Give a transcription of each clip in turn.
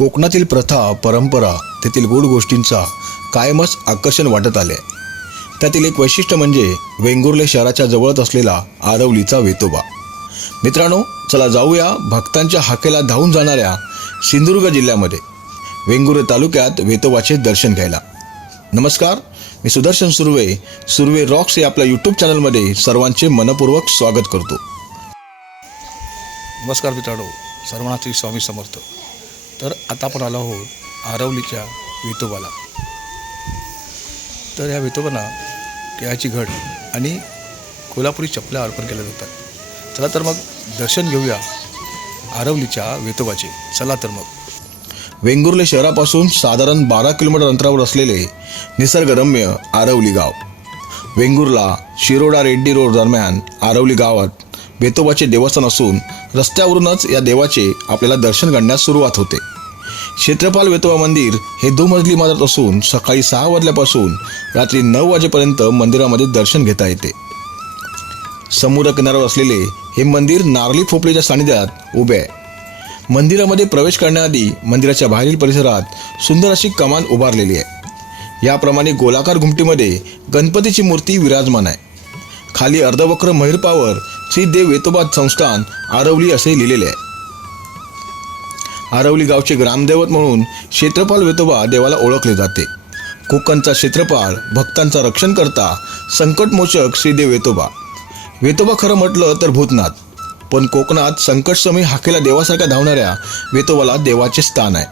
कोकणातील प्रथा परंपरा तेथील गोड गोष्टींचा कायमच आकर्षण वाटत आले. त्यातील एक वैशिष्ट्य म्हणजे वेंगुर्ले शहराच्या जवळच असलेला आरवलीचा वेतोबा. मित्रांनो चला जाऊया भक्तांच्या हाकेला धावून जाणाऱ्या सिंधुदुर्ग जिल्ह्यामध्ये वेंगुर्ले तालुक्यात वेतोबाचे दर्शन घ्यायला. नमस्कार मी सुदर्शन सुर्वे सुर्वे रॉक्स या आपल्या यूट्यूब चॅनलमध्ये सर्वांचे मनपूर्वक स्वागत करतो. नमस्कार मित्रांनो सर्वांचे स्वामी समर्थ. तर आता आपण आलो आहोत आरवलीच्या वेतोबाला. तर या वेतोबांना केळाची घड आणि कोल्हापुरी चपल्या अर्पण केल्या जातात. चला तर मग दर्शन घेऊया आरवलीच्या वेतोबाचे. चला तर मग. वेंगुर्ले शहरापासून साधारण बारा किलोमीटर अंतरावर असलेले निसर्गरम्य आरवली गाव. वेंगुर्ला शिरोडा रेड्डी रोड दरम्यान आरवली गावात बेतोबाचे देवस्थान असून रस्त्यावरूनच या देवाचे आपल्याला दर्शन घडण्यास सुरुवात होते. क्षेत्रपाल वेतोबा मंदिर हे दुमजली इमारत असून सकाळी सहा वाजल्यापासून रात्री नऊ वाजेपर्यंत मंदिरामध्ये दर्शन घेता येते. समुद्र किनाऱ्यावर असलेले हे मंदिर नारली फोपलीच्या सानिध्यात उभे आहे. मंदिरामध्ये प्रवेश करण्याआधी मंदिराच्या बाहेरील परिसरात सुंदर अशी कमान उभारलेली आहे. याप्रमाणे गोलाकार घुमटीमध्ये गणपतीची मूर्ती विराजमान आहे. खाली अर्धवक्र महिरपावर श्री देव वेतोबा संस्थान आरवली असे लिहिलेले आहे. आरवली गावचे ग्रामदैवत म्हणून क्षेत्रपाल वेतोबा देवाला ओळखले जाते. कोकणचा क्षेत्रपाळ भक्तांचा रक्षण करता संकटमोचक श्रीदेव वेतोबा. वेतोबा खरं म्हटलं तर भूतनाथ पण कोकणात संकटसमयी हाकेला देवासारख्या धावणाऱ्या वेतोबाला देवाचे स्थान आहे.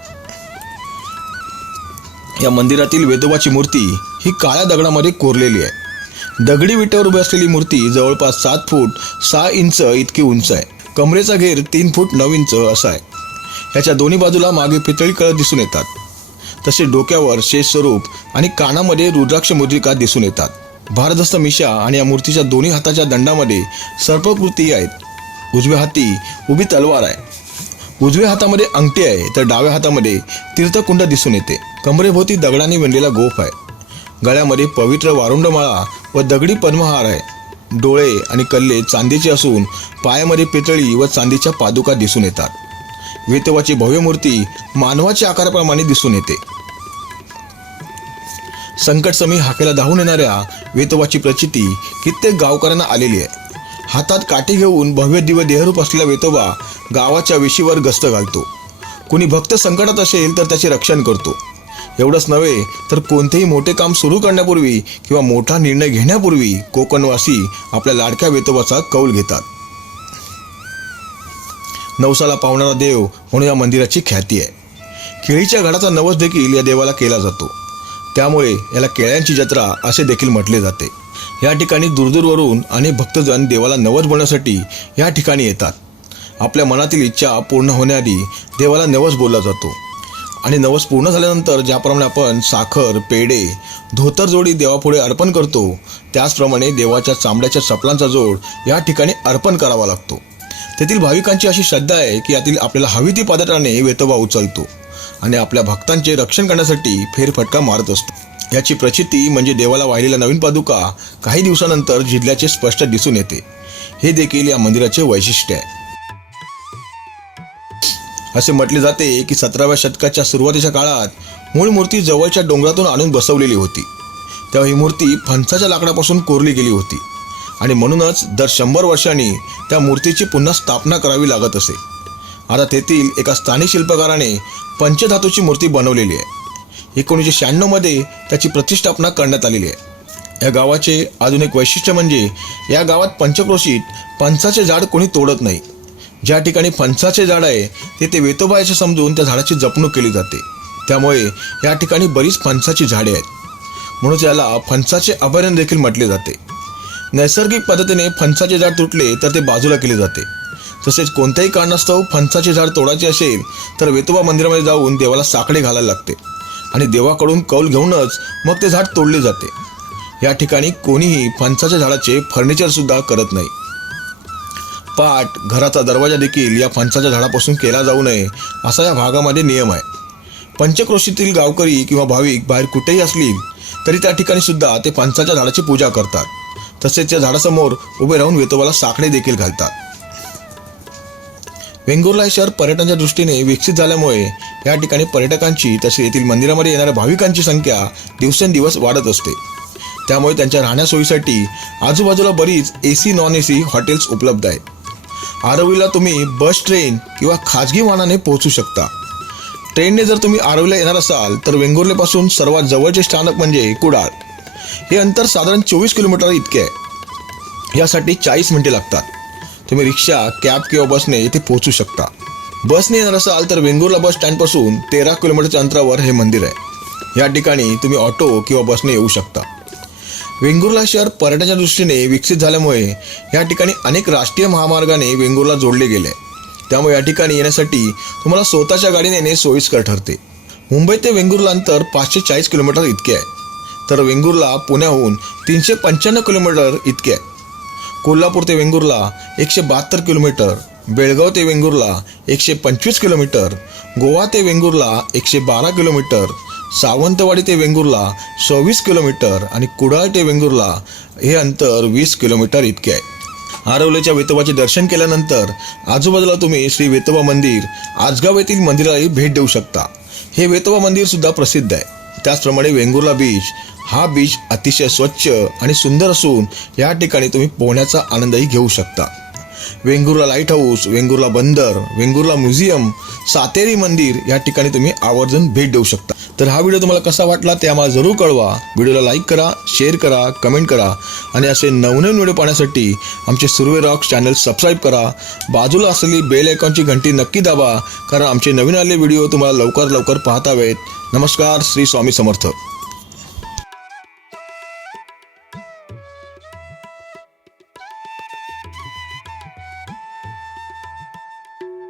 या मंदिरातील वेतोबाची मूर्ती ही काळ्या दगडामध्ये कोरलेली आहे. दगडी विटेवर उभी असलेली मूर्ती जवळपास सात फूट सहा इंच इतकी उंच आहे. कमरेचा घेर तीन फूट नऊ इंच असा आहे. याच्या दोन्ही बाजूला मागे पितळी कळत दिसून येतात. तसे डोक्यावर शेष स्वरूप आणि कानामध्ये रुद्राक्ष मुद्रिका दिसून येतात. भारदस्त मिशा आणि या मूर्तीच्या दोन्ही हाताच्या दंडामध्ये सर्पकृती आहेत. उजव्या हाती उभी तलवार आहे. उजव्या हातामध्ये अंगठी आहे तर डाव्या हातामध्ये तीर्थकुंड दिसून येते. कमरेभोवती दगडाने विणलेला गोफ आहे. गळ्यामध्ये पवित्र वारुंडमाळा व दगडी पद्महार आहे. डोळे आणि कल्ले चांदीचे असून पायामध्ये पितळी व चांदीच्या पादुका दिसून येतात. वेतवाची भव्य मूर्ती मानवाच्या आकाराप्रमाणे दिसून येते. संकटसमी हाकेला धावून येणाऱ्या वेतवाची प्रचिती कित्येक गावकऱ्यांना आलेली आहे. हातात काठी घेऊन भव्य दिव्य देहरूप असलेला वेतोबा गावाच्या वेशीवर गस्त घालतो. कुणी भक्त संकटात असेल तर त्याचे रक्षण करतो. एवढंच नव्हे तर कोणतेही मोठे काम सुरू करण्यापूर्वी किंवा मोठा निर्णय घेण्यापूर्वी कोकणवासी आपल्या लाडक्या वेतोबाचा कौल घेतात. नवसाला पावणारा देव म्हणून या मंदिराची ख्याती आहे. केळीच्या घडाचा नवस देखील या देवाला केला जातो. त्यामुळे याला केळ्यांची जत्रा असे देखील म्हटले जाते. या ठिकाणी दूरदूरवरून अनेक भक्तजन देवाला नवस बोलण्यासाठी या ठिकाणी येतात. आपल्या मनातील इच्छा पूर्ण होण्याआधी देवाला नवस बोलला जातो. आणि नवस पूर्ण झाल्यानंतर ज्याप्रमाणे आपण साखर पेढे धोतर जोडी देवापुढे अर्पण करतो त्याचप्रमाणे देवाच्या चांबड्याच्या चपलांचा जोड या ठिकाणी अर्पण करावा लागतो. तेथील भाविकांची अशी श्रद्धा आहे की यातील आपल्याला हवी ती पादत्राने वेतोबा उचलतो आणि आपल्या भक्तांचे रक्षण करण्यासाठी फेरफटका मारत असतो. याची प्रचिती म्हणजे देवाला वाहिलेल्या नवीन पादुका काही दिवसानंतर जिल्ह्याचे स्पष्ट दिसून येते. हे देखील या मंदिराचे वैशिष्ट्य आहे. असे म्हटले जाते की सतराव्या शतकाच्या सुरुवातीच्या काळात मूळ मूर्ती जवळच्या डोंगरातून आणून बसवलेली होती. तेव्हा ही मूर्ती फणसाच्या लाकडापासून कोरली गेली होती. आणि म्हणूनच दर शंभर वर्षांनी त्या मूर्तीची पुन्हा स्थापना करावी लागत असे. आता तेथील एका स्थानिक शिल्पकाराने पंचधातूची मूर्ती बनवलेली आहे. एकोणीसशे शहाण्णवमध्ये त्याची प्रतिष्ठापना करण्यात आलेली आहे. या गावाचे अजून एक वैशिष्ट्य म्हणजे या गावात पंचक्रोशीत फणसाचे झाड कोणी तोडत नाही. ज्या ठिकाणी फणसाचे झाड आहे तेथे वेतोबायाचे समजून त्या झाडाची जपणूक केली जाते. त्यामुळे या ठिकाणी बरीच फणसाची झाडे आहेत. म्हणून याला फणसाचे अभयारण्य देखील म्हटले जाते. नैसर्गिक पद्धतीने फणसाचे झाड तुटले तर ते बाजूला केले जाते. तसेच कोणत्याही कारणास्तव फणसाचे झाड तोडायचे असेल तर वेतोबा मंदिरामध्ये जाऊन देवाला साकडे घालायला लागते. आणि देवाकडून कौल घेऊनच मग ते झाड तोडले जाते. या ठिकाणी कोणीही फणसाच्या झाडाचे फर्निचरसुद्धा करत नाही. पाट घराचा दरवाजा देखील या फणसाच्या झाडापासून केला जाऊ नये असा या भागामध्ये नियम आहे. पंचक्रोशीतील गावकरी किंवा भाविक बाहेर कुठेही असतील तरी त्या ठिकाणी सुद्धा ते फणसाच्या झाडाची पूजा करतात. तसेच या झाडासमोर उभे राहून वेतोबाला साखळे देखील घालतात. वेंगुर्ला हे शहर पर्यटनाच्या दृष्टीने विकसित झाल्यामुळे या ठिकाणी पर्यटकांची तसेच येथील मंदिरामध्ये येणाऱ्या भाविकांची संख्या दिवसेंदिवस वाढत असते. त्यामुळे त्यांच्या राहण्यासोयीसाठी आजूबाजूला बरीच A C non A C hotels उपलब्ध आहेत. आरवलीला तुम्ही बस ट्रेन किंवा खाजगी वाहनाने पोहोचू शकता. ट्रेनने जर तुम्ही आरवलीला येणार असाल तर वेंगुर्लेपासून सर्वात जवळचे स्थानक म्हणजे कुडाळ. हे अंतर साधारण चोवीस किलोमीटर इतके आहे. यासाठी चाळीस मिनिटे लागतात. तुम्ही रिक्षा कॅब किंवा बसने इथे पोहोचू शकता. बसने येणार असाल तर वेंगुर्ला बस स्टँडपासून तेरा किलोमीटरच्या अंतरावर हे मंदिर आहे. या ठिकाणी तुम्ही ऑटो किंवा बसने येऊ शकता. वेंगुर्ला शहर पर्यटनाच्या दृष्टीने विकसित झाल्यामुळे या ठिकाणी अनेक राष्ट्रीय महामार्गाने वेंगुर्ला जोडले गेले. आहे. त्यामुळे या ठिकाणी येण्यासाठी तुम्हाला स्वतःच्या गाडीने येणे सोयीस्कर ठरते. मुंबई ते वेंगुर्ला अंतर पाचशे चाळीस किलोमीटर इतके आहे. तर वेंगुर्ला पुण्याहून तीनशे पंच्याण्णव किलोमीटर इतके आहे. कोल्हापूर ते वेंगुर्ला एकशे बहात्तर किलोमीटर बेळगाव ते वेंगुर्ला एकशे पंचवीस किलोमीटर गोवा ते वेंगुर्ला एकशे बारा किलोमीटर सावंतवाडी ते वेंगुर्ला सव्वीस किलोमीटर आणि कुडाळ ते वेंगुर्ला हे अंतर वीस किलोमीटर इतके आहे. आरवलेच्या वेतोबाचे दर्शन केल्यानंतर आजूबाजूला तुम्ही श्री वेतोबा मंदिर आजगाव येथील मंदिरालाही भेट देऊ शकता. हे वेतोबा मंदिर सुद्धा प्रसिद्ध आहे. त्याचप्रमाणे वेंगुर्ला बीच हा बीच अतिशय स्वच्छ आणि सुंदर असून या ठिकाणी तुम्ही पोहण्याचा आनंदही घेऊ शकता. वेंगुर्ला लाइट हाऊस वेंगुर्ला बंदर वेंगुर्ला म्युझियम सातेरी मंदिर या ठिकाणी तुम्ही आवर्जून भेट देऊ शकता. तर हा व्हिडिओ तुम्हाला कसा वाटला ते आम्हाला जरूर कळवा. व्हिडिओला लाईक करा शेअर करा कमेंट करा आणि असे नवनवीन व्हिडिओ पाहण्यासाठी आमचे सुर्वे रॉक्स चॅनल सबस्क्राईब करा. बाजूला असलेली बेल आयकॉनची घंटी नक्की दाबा कारण आमचे नवीन आले व्हिडिओ तुम्हाला लवकर लवकर पाहतावेत नमस्कार श्री स्वामी समर्थ.